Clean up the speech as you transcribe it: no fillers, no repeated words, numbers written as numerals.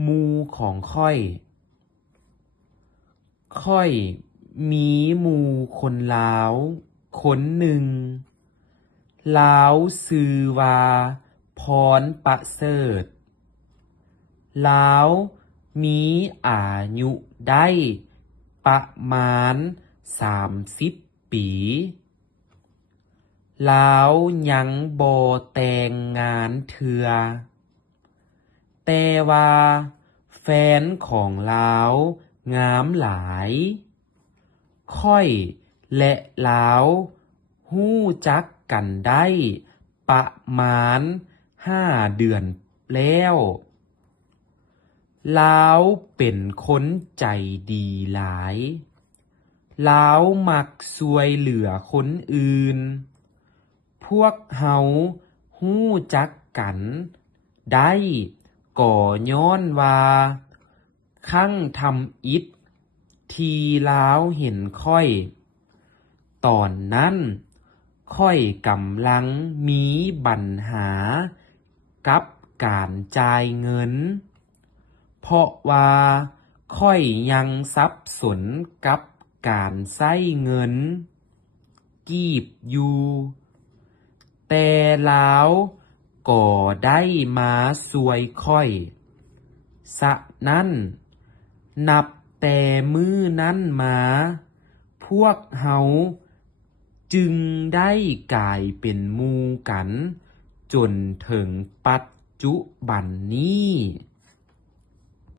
หมู่ของข้อยมีหมู่คนลาวคนหนึ่งลาวชื่อว่าพรประเสริฐลาวมีอายุได้ประมาณ30 ปีลาวยังบ่แต่งงานเทื่อแต่ว่าแฟนของลาวงามหลายข้อยและลาวรู้จักกันได้ประมาณ5 เดือนแล้วลาวเป็นคนใจดีหลายลาวมักช่วยเหลือคนอื่นพวกเฮารู้จักกันได้ก็ย้อนว่าครั้งทำอิฐที่ลาวเห็นข้อยตอนนั้นข้อยกำลังมีปัญหากับการจ่ายเงินเพราะว่าข้อยยังสับสนกับการใช้เงินกีบอยู่แต่ลาวก็ได้มาช่วยข้อยฉะนั้นนับแต่มื้อนั้นมาพวกเฮาจึงได้กลายเป็นหมู่กันจนถึงปัจจุบันนี้